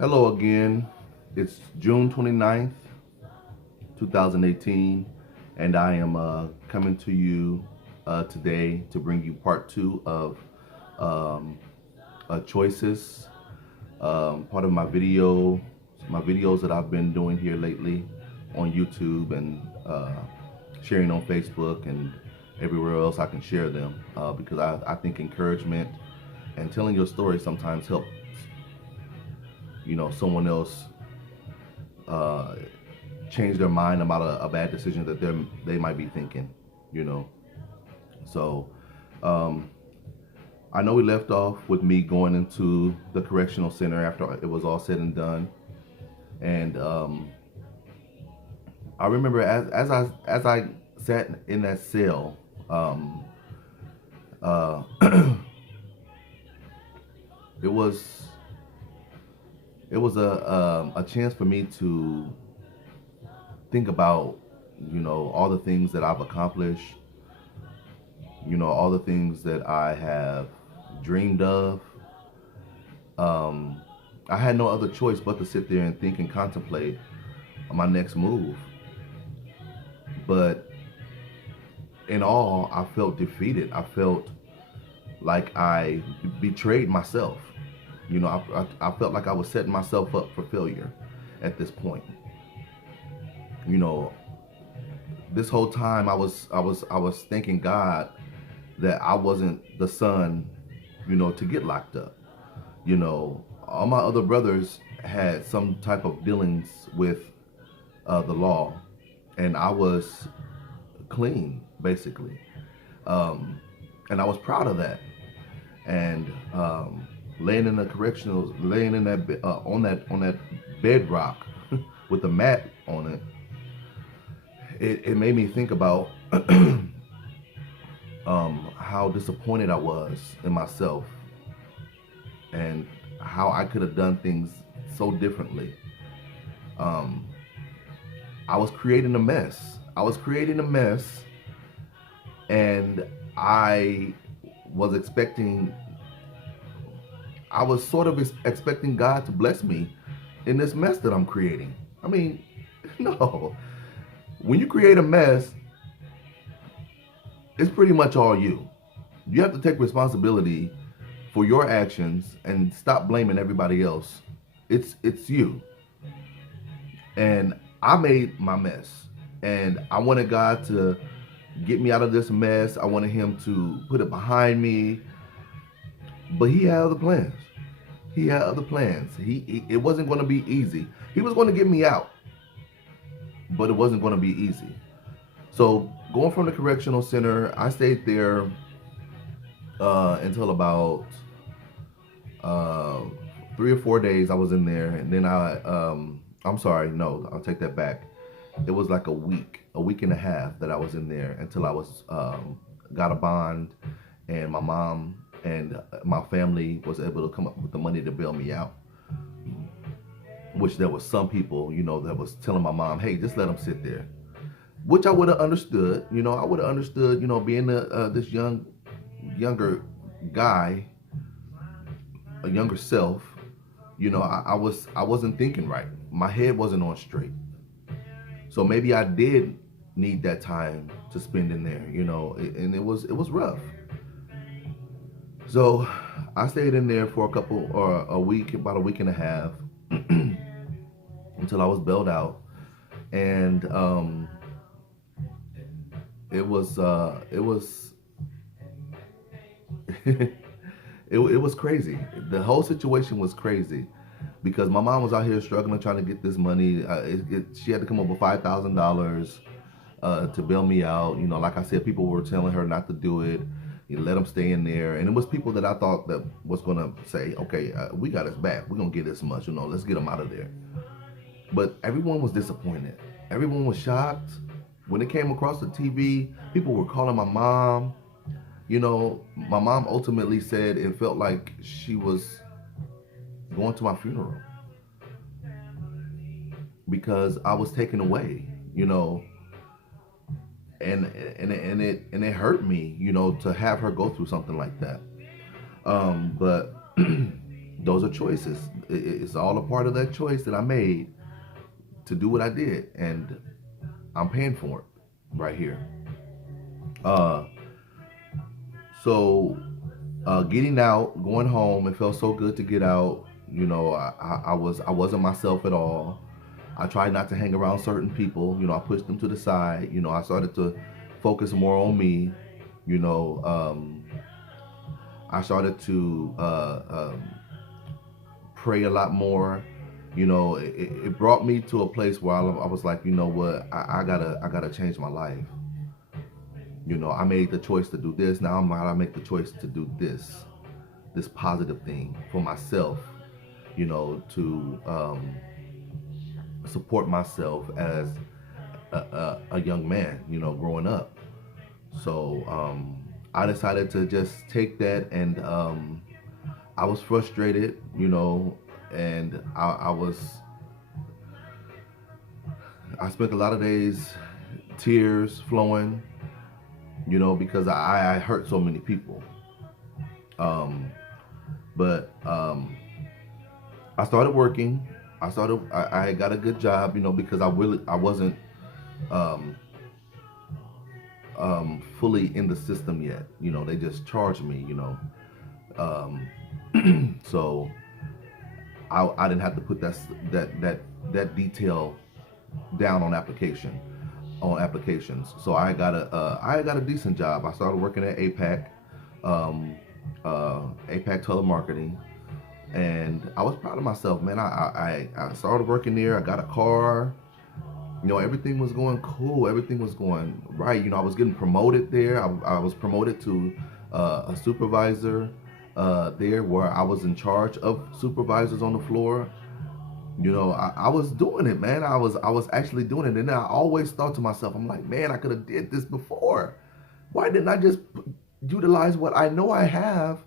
Hello again. It's June 29th, 2018, and I am coming to you today to bring you part two of um, choices, part of my videos that I've been doing here lately on YouTube and sharing on Facebook and everywhere else I can share them because I think encouragement and telling your story sometimes helps someone else uh, change their mind about a bad decision that they might be thinking, you know. So um, I know we left off with me going into the correctional center after it was all said and done, and I remember as I sat in that cell, um, uh, it was a chance for me to think about all the things that I've accomplished, all the things that I have dreamed of. um, I had no other choice but to sit there and think and contemplate my next move. But in all, I felt defeated. I felt like I betrayed myself. I felt like I was setting myself up for failure at this point. You know, this whole time I was thanking God that I wasn't the son, to get locked up. All my other brothers had some type of dealings with the law, and I was clean, basically. And I was proud of that. And laying in the correctional, laying in that on that bedrock with the mat on it, it made me think about how disappointed I was in myself and how I could have done things so differently. Um, I was creating a mess. I was creating a mess, and I was expecting, I was sort of expecting God to bless me in this mess that I'm creating. I mean, no. When you create a mess, it's pretty much all you. You have to take responsibility for your actions and stop blaming everybody else. It's you. And I made my mess. And I wanted God to get me out of this mess. I wanted him to put it behind me. But he had other plans. He had other plans. It wasn't going to be easy. He was going to get me out, but it wasn't going to be easy. So going from the correctional center, I stayed there until about uh, 3 or 4 days. I was in there, and then I'm sorry, no, I'll take that back. It was like a week and a half that I was in there until I was got a bond, and my mom and my family was able to come up with the money to bail me out. Which there was some people, that was telling my mom, "Hey, just let him sit there," which I would have understood. I would have understood. Being this younger guy, a younger self. I wasn't thinking right. My head wasn't on straight. So maybe I did need that time to spend in there. And it was rough. So I stayed in there for a week, about a week and a half, until I was bailed out, and it was it was crazy. The whole situation was crazy because my mom was out here struggling trying to get this money. She had to come up with $5,000 to bail me out. Like I said, people were telling her not to do it. Let them stay in there, and it was people that I thought that was gonna say, "Okay, we got his back. We're gonna get this much. Let's get him out of there." But everyone was disappointed. Everyone was shocked when it came across the TV. People were calling my mom. My mom ultimately said it felt like she was going to my funeral because I was taken away, and it hurt me, to have her go through something like that. But Those are choices. It's all a part of that choice that I made to do what I did, and I'm paying for it right here. Uh, so getting out, going home, it felt so good to get out. You know, I wasn't myself at all. I tried not to hang around certain people. You know, I pushed them to the side. You know, I started to focus more on me. You know, I started to pray a lot more. You know, it brought me to a place where I was like, you know what, I gotta change my life. You know, I made the choice to do this. Now I'm gotta make the choice to do this positive thing for myself. You know, to support myself as a young man. You know, growing up. So I decided to just take that, and I was frustrated. You know, and I spent a lot of days tears flowing, you know, because I hurt so many people. Um, but I started working. I got a good job, you know, because I wasn't um, fully in the system yet. You know, they just charged me, you know. So I didn't have to put that detail down on applications. So I got a decent job. I started working at APAC, um, APAC telemarketing, and I was proud of myself, man. I started working there. I got a car. You know, everything was going cool. Everything was going right. You know, I was getting promoted there. I was promoted to a supervisor there, where I was in charge of supervisors on the floor. You know, I was doing it, man. I was actually doing it, and I always thought to myself, I'm like, man, I could have did this before. Why didn't I just utilize what I know I have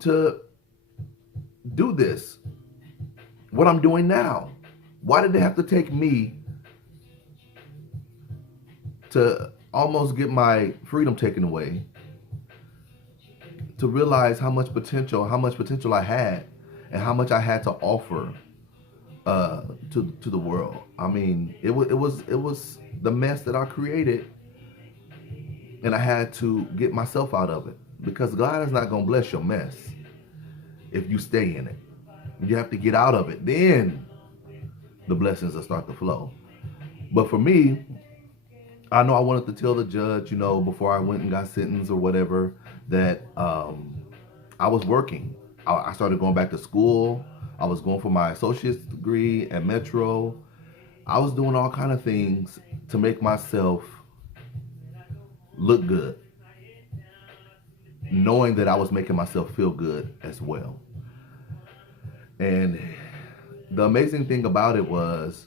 to do this? What I'm doing now. Why did it have to take me to almost get my freedom taken away to realize how much potential I had, and how much I had to offer to the world. I mean, it was the mess that I created, and I had to get myself out of it, because God is not gonna bless your mess if you stay in it. You have to get out of it. Then the blessings will start to flow. But for me, I know I wanted to tell the judge, you know, before I went and got sentenced or whatever, that I was working. I started going back to school. I was going for my associate's degree at Metro. I was doing all kind of things to make myself look good, knowing that I was making myself feel good as well. And the amazing thing about it was,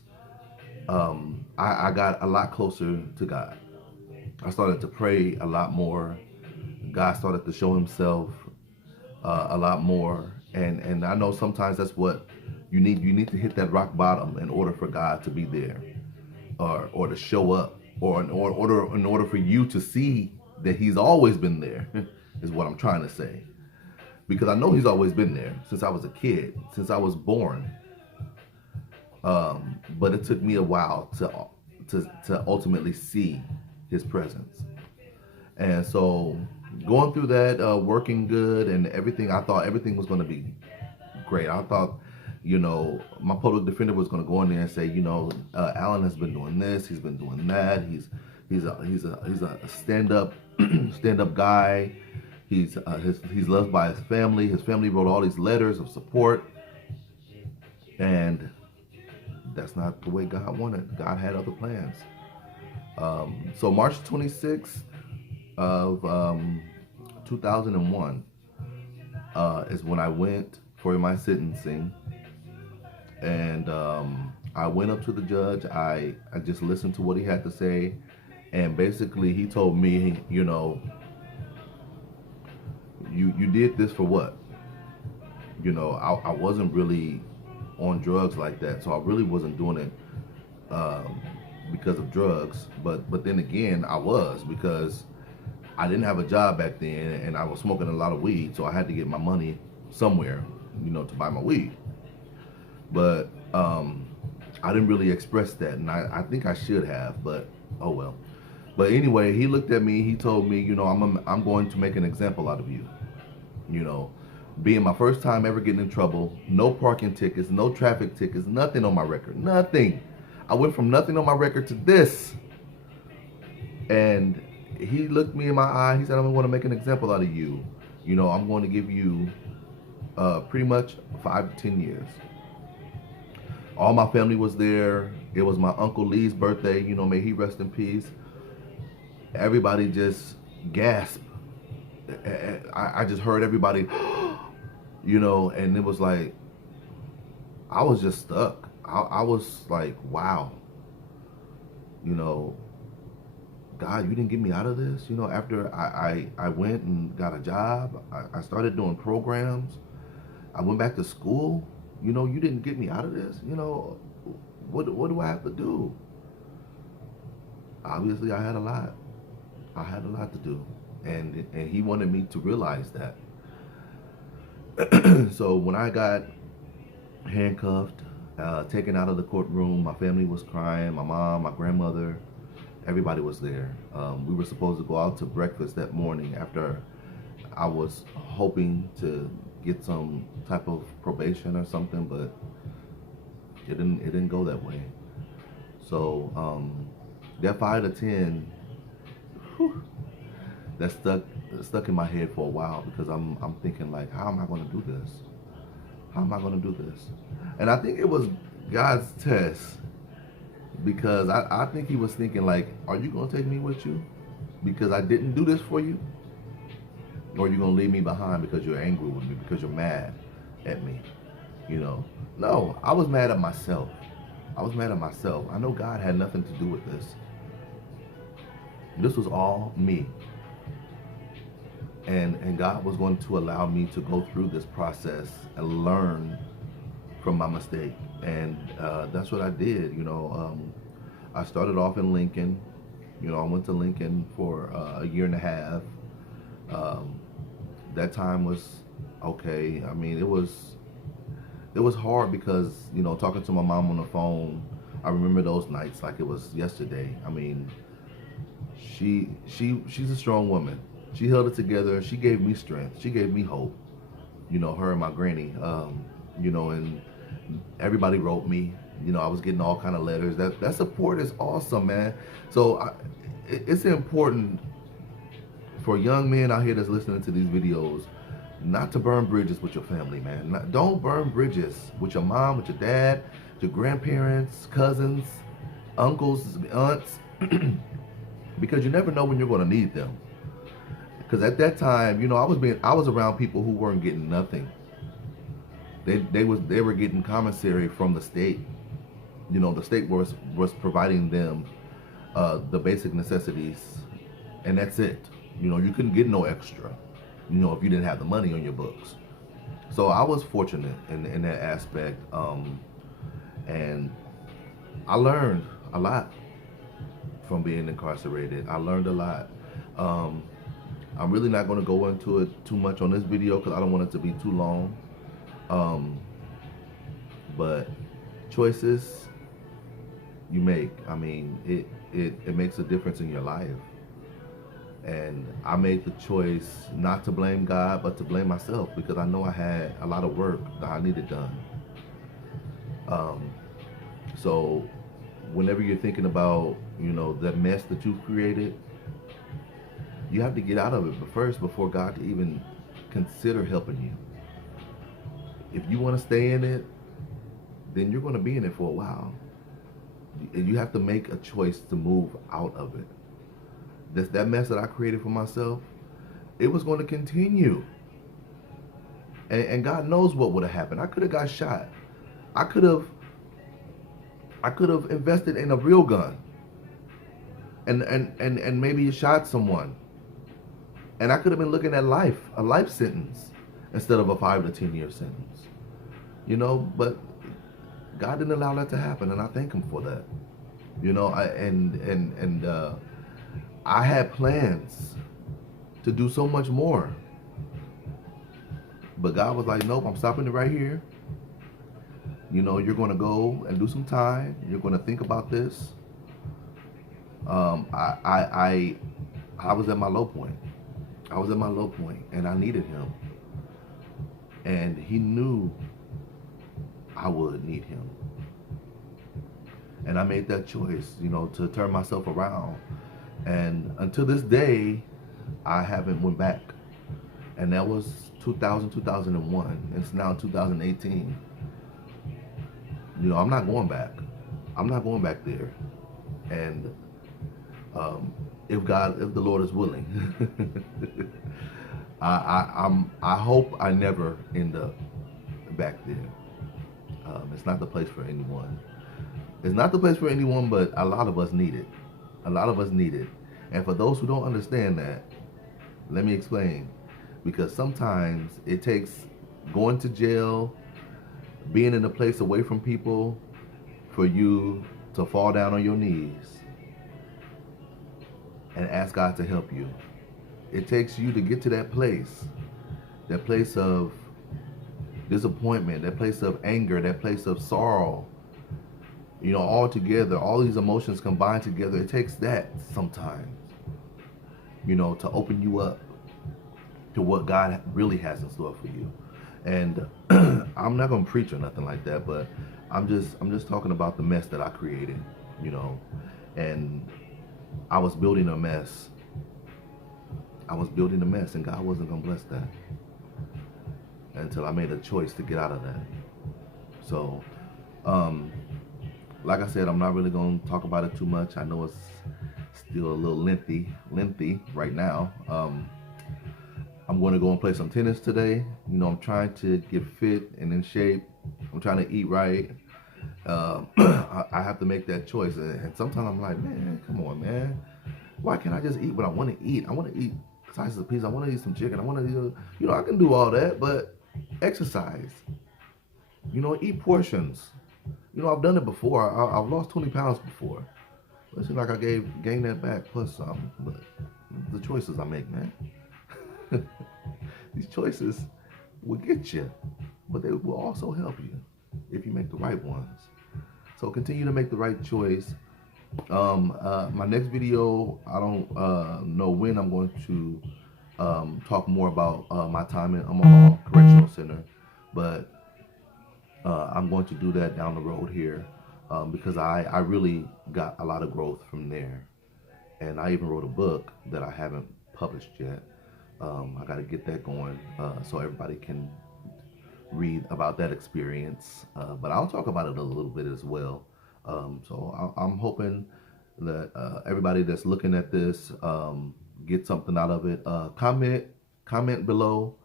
I got a lot closer to God. I started to pray a lot more. God started to show Himself a lot more, and I know sometimes that's what you need. You need to hit that rock bottom in order for God to be there, or to show up, or in order for you to see that He's always been there. Is what I'm trying to say, because I know He's always been there since I was a kid, since I was born. But it took me a while to ultimately see His presence. And so going through that, working good and everything, I thought everything was going to be great. I thought, you know, my public defender was going to go in there and say, you know, Alan has been doing this, he's been doing that. He's a stand up guy. He's loved by his family. His family wrote all these letters of support, and that's not the way God wanted. God had other plans. So March 26th of 2001 is when I went for my sentencing, and I went up to the judge. I just listened to what he had to say, and basically he told me, you know, you did this for what? You know, I wasn't really on drugs like that, so I really wasn't doing it because of drugs. But then again, I was, because I didn't have a job back then, and I was smoking a lot of weed, so I had to get my money somewhere, to buy my weed. But I didn't really express that, and I think I should have, but oh well. But anyway, he looked at me. He told me, I'm going to make an example out of you. You know, being my first time ever getting in trouble, no parking tickets, no traffic tickets, nothing on my record, nothing. I went from nothing on my record to this. And he looked me in my eye. He said, I'm going to make an example out of you. I'm going to give you pretty much 5 to 10 years. All my family was there. It was my Uncle Lee's birthday. May he rest in peace. Everybody just gasped. I just heard everybody, and it was like, I was just stuck. I was like, wow, God, you didn't get me out of this. After I went and got a job, I started doing programs. I went back to school. You didn't get me out of this. What do I have to do? Obviously, I had a lot. I had a lot to do. And he wanted me to realize that. So when I got handcuffed, taken out of the courtroom, my family was crying. My mom, my grandmother, everybody was there. We were supposed to go out to breakfast that morning after I was hoping to get some type of probation or something, but it didn't go that way. So that 5 to 10, whew, that stuck in my head for a while, because I'm thinking, like, how am I going to do this? How am I going to do this? And I think it was God's test, because I think he was thinking, like, are you going to take me with you because I didn't do this for you? Or are you going to leave me behind because you're angry with me, because you're mad at me? No, I was mad at myself. I was mad at myself. I know God had nothing to do with this. This was all me. And God was going to allow me to go through this process and learn from my mistake. And that's what I did. I started off in Lincoln. I went to Lincoln for a year and a half. That time was okay. I mean, it was hard because, talking to my mom on the phone, I remember those nights like it was yesterday. I mean, she's a strong woman. She held it together. She gave me strength. She gave me hope. Her and my granny. And everybody wrote me. I was getting all kind of letters. That support is awesome, man. So it's important for young men out here that's listening to these videos not to burn bridges with your family, man. Don't burn bridges with your mom, with your dad, your grandparents, cousins, uncles, aunts, because you never know when you're going to need them. Because at that time, I was around people who weren't getting nothing. They were getting commissary from the state. The state was providing them the basic necessities, and that's it. You couldn't get no extra, if you didn't have the money on your books. So I was fortunate in that aspect, and I learned a lot from being incarcerated. I learned a lot. I'm really not going to go into it too much on this video because I don't want it to be too long. But choices you make, I mean, it makes a difference in your life. And I made the choice not to blame God, but to blame myself, because I know I had a lot of work that I needed done. So whenever you're thinking about, that mess that you've created, you have to get out of it first before God to even consider helping you. If you want to stay in it, then you're going to be in it for a while. You have to make a choice to move out of it. That mess that I created for myself, it was going to continue. And God knows what would have happened. I could have got shot. I could have invested in a real gun and maybe shot someone. And I could have been looking at a life sentence instead of a 5 to 10 year sentence. But God didn't allow that to happen, and I thank him for that. I had plans to do so much more. But God was like, nope, I'm stopping it right here. You know, you're going to go and do some time. You're going to think about this. I was at my low point. I was at my low point, and I needed Him. And He knew I would need Him. And I made that choice, you know, to turn myself around. And until this day, I haven't went back. And that was 2000, 2001. And it's now 2018. You know, I'm not going back. I'm not going back there. And if the Lord is willing, I hope I never end up back there. It's not the place for anyone. It's not the place for anyone, but a lot of us need it. A lot of us need it. And for those who don't understand that, let me explain. Because sometimes it takes going to jail, being in a place away from people, for you to fall down on your knees and ask God to help you. It takes you to get to that place of disappointment, that place of anger, that place of sorrow. You know, all together, all these emotions combined together, it takes that sometimes, you know, to open you up to what God really has in store for you. And I'm not gonna preach or nothing like that, but I'm just talking about the mess that I created, you know. And I was building a mess. And God wasn't gonna bless that until I made a choice to get out of that. So, like I said, I'm not really gonna talk about it too much. I know it's still a little lengthy right now. I'm going to go and play some tennis today. You know, I'm trying to get fit and in shape. I'm trying to eat right. I have to make that choice. And sometimes I'm like, man, come on, man. Why can't I just eat what I want to eat? I want to eat slices of pizza. I want to eat some chicken. I want to, you know, I can do all that, but exercise. You know, eat portions. You know, I've done it before. I've lost 20 pounds before. It seems like I gained that back plus some. But the choices I make, man. These choices will get you, but they will also help you if you make the right ones. So continue to make the right choice. My next video, I don't know when I'm going to talk more about my time in Omaha Correctional Center, but I'm going to do that down the road here because I really got a lot of growth from there. And I even wrote a book that I haven't published yet. I got to get that going so everybody can read about that experience. But I'll talk about it a little bit as well. So I'm hoping that everybody that's looking at this get something out of it. Comment below,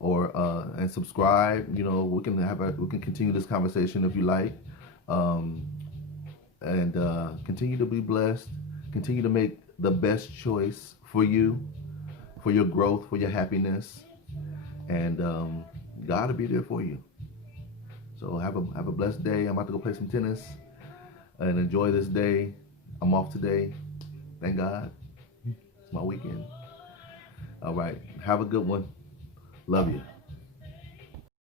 or and subscribe. You know, we can continue this conversation if you like, and continue to be blessed. Continue to make the best choice for you, for your growth, for your happiness, and God will be there for you. So have a blessed day. I'm about to go play some tennis and enjoy this day. I'm off today. Thank God. It's my weekend. All right. Have a good one. Love you.